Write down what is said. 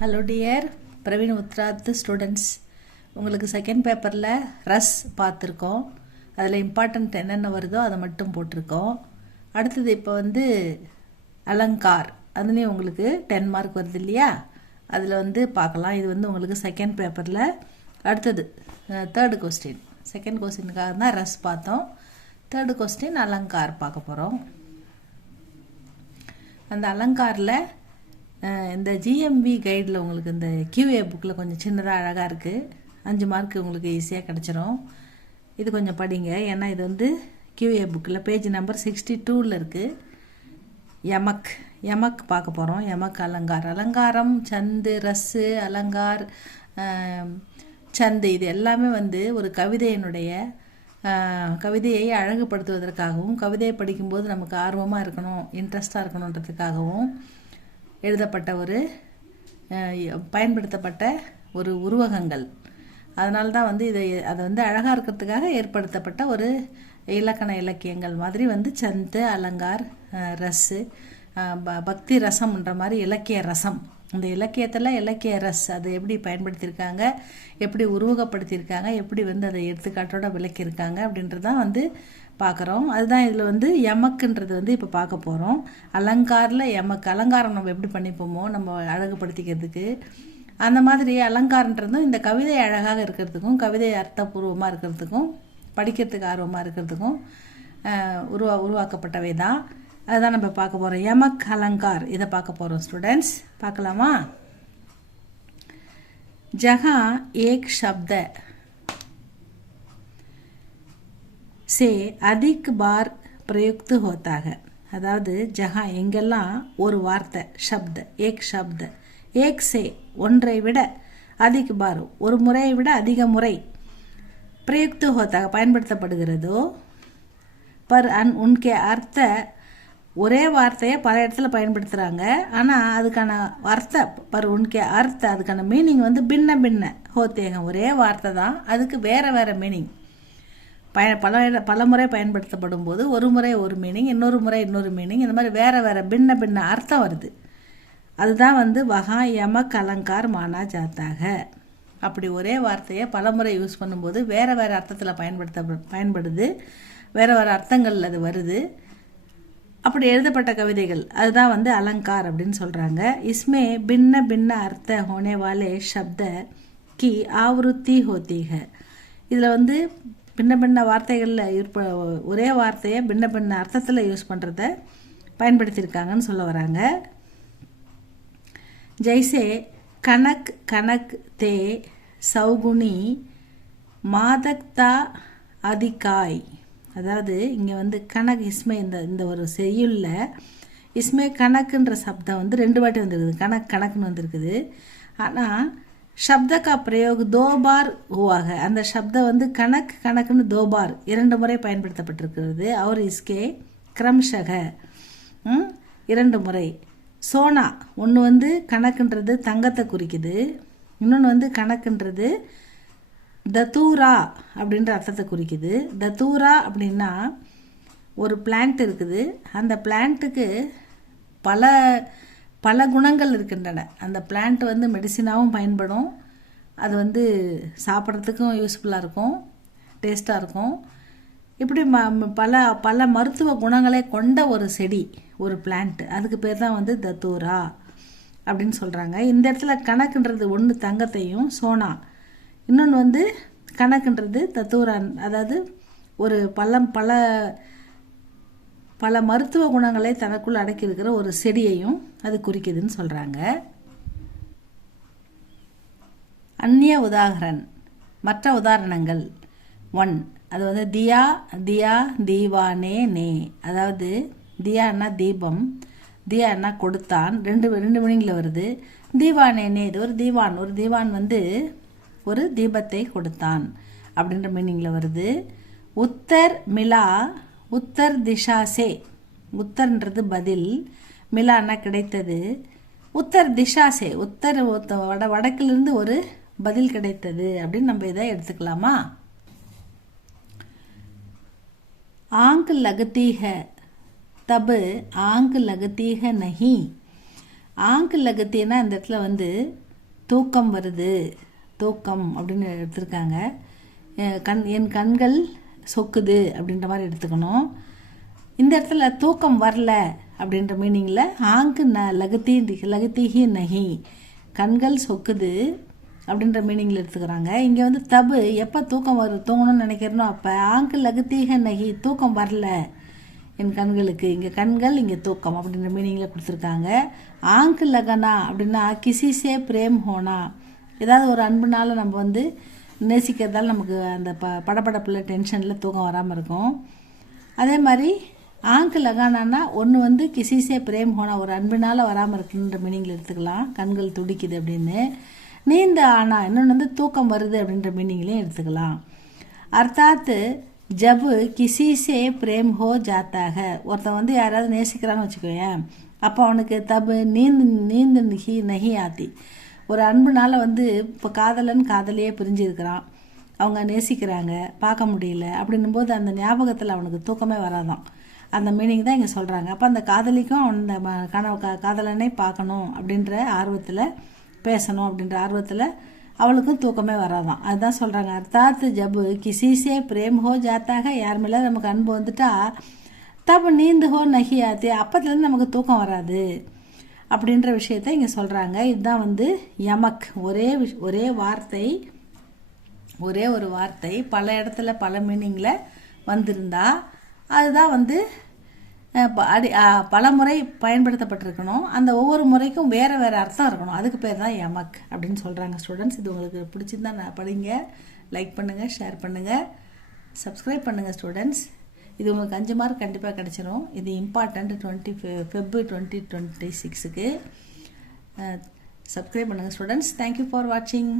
Hello dear Praveen Uttarardh students, உங்களுக்கு second பேப்பரில் ரஸ் பார்த்துருக்கோம். அதில் இம்பார்ட்டண்ட் என்னென்ன வருதோ அதை மட்டும் போட்டிருக்கோம். அடுத்தது இப்போ அலங்கார், அதுலேயும் உங்களுக்கு 10 மார்க் வருது இல்லையா? அதில் பார்க்கலாம். இது உங்களுக்கு செகண்ட் பேப்பரில் அடுத்தது தேர்டு கொஸ்டின். செகண்ட் கொஸ்டினுக்காக தான் ரஸ் பார்த்தோம். தேர்டு கொஸ்டின் அலங்கார் பார்க்க போகிறோம். அந்த அலங்காரில் இந்த ஜிஎம்வி கைடில் உங்களுக்கு இந்த கியூஏ புக்கில் கொஞ்சம் சின்னதாக அழகாக இருக்குது. 5 மார்க் உங்களுக்கு ஈஸியாக கிடச்சிரும். இது கொஞ்சம் படிங்க. ஏன்னா இது கியூஏ புக்கில் பேஜ் நம்பர் 62 இருக்குது. யமக் பார்க்க போகிறோம். யமக் அலங்கார், அலங்காரம், சந்து, ரஸ்ஸு, அலங்கார், சந்து, இது எல்லாமே ஒரு கவிதையை அழகுபடுத்துவதற்காகவும், கவிதையை படிக்கும்போது நமக்கு ஆர்வமாக இருக்கணும், இன்ட்ரெஸ்டாக இருக்கணுன்றதுக்காகவும் எழுதப்பட்ட பயன்படுத்தப்பட்ட உருவகங்கள். அதனால தான் அதை அழகாக இருக்கிறதுக்காக ஏற்படுத்தப்பட்ட இலக்கண இலக்கியங்கள் மாதிரி சந்து, அலங்கார், ரஸ்ஸு, பக்தி ரசம்ன்ற மாதிரி இலக்கிய ரசம். இந்த இலக்கியத்தில் இலக்கிய ரஸ் அதை எப்படி பயன்படுத்தியிருக்காங்க, எப்படி உருவகப்படுத்தியிருக்காங்க, எப்படி அதை எடுத்துக்காட்டோட விளக்கியிருக்காங்க அப்படின்றதான் பார்க்குறோம். அதுதான் இதில் யமக்குன்றது இப்போ பார்க்க போகிறோம். அலங்காரில் யமக், அலங்காரம் நம்ம எப்படி பண்ணிப்போமோ நம்ம அழகுபடுத்திக்கிறதுக்கு, அந்த மாதிரி அலங்காரன்றதும் இந்த கவிதை அழகாக இருக்கிறதுக்கும், கவிதை அர்த்தபூர்வமாக இருக்கிறதுக்கும், படிக்கிறதுக்கு ஆர்வமாக இருக்கிறதுக்கும் உருவாக்கப்பட்டவை தான். அதுதான் நம்ம பார்க்க போகிறோம். யமக் அலங்கார் இதை பார்க்க போகிறோம் ஸ்டூடெண்ட்ஸ். பார்க்கலாமா? ஜஹா ஏக் शब्द से अधिक बार प्रयुक्त होता है. அதாவது ஜஹா எங்கெல்லாம் ஒரு வார்த்தை, ஷப்த, ஏக் ஷப்த, ஏக் சே ஒன்றை விட, அதிக் பார் ஒரு முறையை விட அதிக முறை, பிரயுக்து ஹோத்தாக பயன்படுத்தப்படுகிறதோ, பர் உன்கே அர்த்த, ஒரே வார்த்தையை பல இடத்துல பயன்படுத்துகிறாங்க. ஆனால் அதுக்கான பர் உன்கே அர்த்த, அதுக்கான மீனிங் பின்ன பின்ன ஹோத்தேங்க. ஒரே வார்த்தை தான், அதுக்கு வேறு வேறு மீனிங் பல முறை பயன்படுத்தப்படும் போது ஒரு முறை ஒரு மீனிங், இன்னொரு முறை இன்னொரு மீனிங், இந்த மாதிரி வேறு வேறு பின்ன பின்ன அர்த்தம் வருது. அதுதான் வகா யமக் அலங்கார் மானா ஜாத்தாக. அப்படி ஒரே வார்த்தையை பல முறை யூஸ் பண்ணும்போது வேறு வேறு அர்த்தத்தில் பயன்படுது, வேறு வேறு அர்த்தங்கள் அது வருது. அப்படி எழுதப்பட்ட கவிதைகள் அதுதான் அலங்கார் அப்படின்னு சொல்கிறாங்க. இஸ்மே பின்ன பின்ன அர்த்த ஹோனே வாலே ஷப்த கி ஆவருத்தி ஹோத்தீக. இதில் பின்ன பின்ன வார்த்தைகளில் ஒரே வார்த்தையை பின்ன பின்ன அர்த்தத்தில் யூஸ் பண்ணுறத பயன்படுத்தியிருக்காங்கன்னு சொல்ல வராங்க. ஜெய்சே கனக் கனக் தே சௌகுனி மாதக்தா அதிகாய். அதாவது இங்கே கணக்கு இஸ்மே, இந்த ஒரு செய்யுளில் இஸ்மே கணக்குன்ற சப்தம் 2 வாட்டி வந்துருக்குது. கணக்குன்னு வந்திருக்குது. ஆனால் ஷப்தக்கா பிரயோக் 2 பார் ஹுவாக. அந்த சப்தம் கணக்குன்னு 2 பார் 2 முறை பயன்படுத்தப்பட்டிருக்கிறது. அவர் இஸ்கே கிரம்ஷக 2 முறை. சோனா ஒன்று கணக்குன்றது தங்கத்தை குறிக்குது, இன்னொன்று கணக்குன்றது தத்தூரா அப்படின்ற அர்த்தத்தை குறிக்குது. தத்தூரா அப்படின்னா ஒரு பிளான்ட் இருக்குது, அந்த பிளான்ட்டுக்கு பல பல குணங்கள் இருக்கின்றன. அந்த பிளான்ட் மெடிசினாகவும் பயன்படும், அது சாப்பிட்றதுக்கும் யூஸ்ஃபுல்லாக இருக்கும், டேஸ்ட்டாக இருக்கும். இப்படி பல பல மருத்துவ குணங்களை கொண்ட ஒரு செடி, ஒரு பிளான்ட், அதுக்கு பேர் தான் தத்தூரா அப்படின்னு சொல்கிறாங்க. இந்த இடத்துல கணக்குன்றது ஒன்று தங்கத்தையும், சோனா இன்னொன்று கணக்குன்றது தத்தூரான், அதாவது ஒரு பல மருத்துவ குணங்களை தனக்குள் அடக்கியிருக்கிற ஒரு செடியையும் அது குறிக்குதுன்னு சொல்கிறாங்க. அந்நிய உதாகரன், மற்ற உதாரணங்கள். 1 அது தியா தியா தீவானே நே. அதாவது தியான்னா தீபம், தியான்னா கொடுத்தான், 2 மீனிங்கில் வருது. தீவானே நே, இது ஒரு தீவான் ஒரு தீபத்தை கொடுத்தான் அப்படின்ற மீனிங்கில் வருது. உத்தர் மிலா, உத்தர் திஷாசே, உத்தர்ன்றது பதில், மிலான்னா கிடைத்தது. உத்தர் திஷாசே, வடக்கிலிருந்து ஒரு பதில் கிடைத்தது அப்படின்னு நம்ம இதை எடுத்துக்கலாமா? ஆங்க் லகத்தீக தபு ஆங்க் லகத்தீக நஹி. ஆங்க் லகத்தின்னா இந்த இடத்துல தூக்கம் வருது, தூக்கம் அப்படின்னு எடுத்திருக்காங்க. என் கண்கள் சொக்குது அப்படின்ற மாதிரி எடுத்துக்கணும். இந்த இடத்துல தூக்கம் வரல அப்படின்ற மீனிங்கில் ஆங்கு லகத்தி நகி கண்கள் சொக்குது அப்படின்ற மீனிங்கில் எடுத்துக்கிறாங்க. இங்கே வந்து தபு எப்போ தூங்கணும்னு நினைக்கிறனோ அப்போ, ஆங்கு லகத்தீக நகி தூக்கம் வரல என் கண்களுக்கு, இங்கே கண்கள் இங்கே தூக்கம் அப்படின்ற மீனிங்கில் கொடுத்துருக்காங்க. ஆங்கு லகனா அப்படின்னா கிசிசே பிரேம் ஹோனா, ஏதாவது ஒரு அன்புனால நம்ம வந்து நேசிக்கிறதால நமக்கு அந்த படபடப்பில் டென்ஷனில் தூக்கம் வராமல் இருக்கும். அதே மாதிரி ஆங்கு லகானான்னா ஒன்று வந்து கிசிசே பிரேம் ஹோனா ஒரு அன்பினால் வராமல் இருக்குன்ற மீனிங்கில் எடுத்துக்கலாம், கண்கள் துடிக்குது அப்படின்னு. நீந்த ஆனா இன்னொன்று வந்து தூக்கம் வருது அப்படின்ற மீனிங்லேயும் எடுத்துக்கலாம். அர்த்தாத்து ஜபு கிசிசே பிரேம் ஹோ ஜாத்தாக, ஒருத்தன் வந்து யாராவது நேசிக்கிறான்னு வச்சுக்கோயேன், அப்போ அவனுக்கு தபு நீந்து நகி ஆத்தி, ஒரு அன்புனால வந்து இப்போ காதலியே பிரிஞ்சு இருக்கிறான், அவங்க நேசிக்கிறாங்க, பார்க்க முடியல அப்படின்னும் போது அந்த ஞாபகத்தில் அவனுக்கு தூக்கமே வராதான். அந்த மீனிங் தான் இங்கே சொல்கிறாங்க. அப்போ அந்த காதலிக்கும் அந்த காதலனை பார்க்கணும் அப்படின்ற ஆர்வத்தில், பேசணும் அப்படின்ற ஆர்வத்தில் அவளுக்கும் தூக்கமே வராதான். அதுதான் சொல்கிறாங்க. அர்த்தாத் ஜபு கிசிசே பிரேம் ஹோ ஜாத்தாக, யார் மேலே நமக்கு அன்பு வந்துட்டா தப்பு நீந்து ஹோ நகி ஆத்தி, அப்பத்துலேருந்து நமக்கு தூக்கம் வராது அப்படின்ற விஷயத்தை இங்கே சொல்கிறாங்க. இதுதான் வந்து யமக். ஒரே ஒரு வார்த்தை பல இடத்துல பல மீனிங்கில் வந்திருந்தா அதுதான் வந்து பல முறை பயன்படுத்தப்பட்டிருக்கணும். அந்த ஒவ்வொரு முறைக்கும் வேறு அர்த்தம் இருக்கணும். அதுக்கு பேர் தான் யமக் அப்படின்னு சொல்கிறாங்க. ஸ்டூடெண்ட்ஸ், இது உங்களுக்கு பிடிச்சிருந்தா படிங்க, லைக் பண்ணுங்கள், ஷேர் பண்ணுங்கள், சப்ஸ்கிரைப் பண்ணுங்கள். ஸ்டூடெண்ட்ஸ், இது உங்களுக்கு 5 மார்க் கண்டிப்பாக கிடச்சிரும். இது இம்பார்ட்டண்ட் Feb 2026க்கு. சப்ஸ்கிரைப் பண்ணுங்கள் ஸ்டூடெண்ட்ஸ். தேங்க்யூ ஃபார் வாட்சிங்.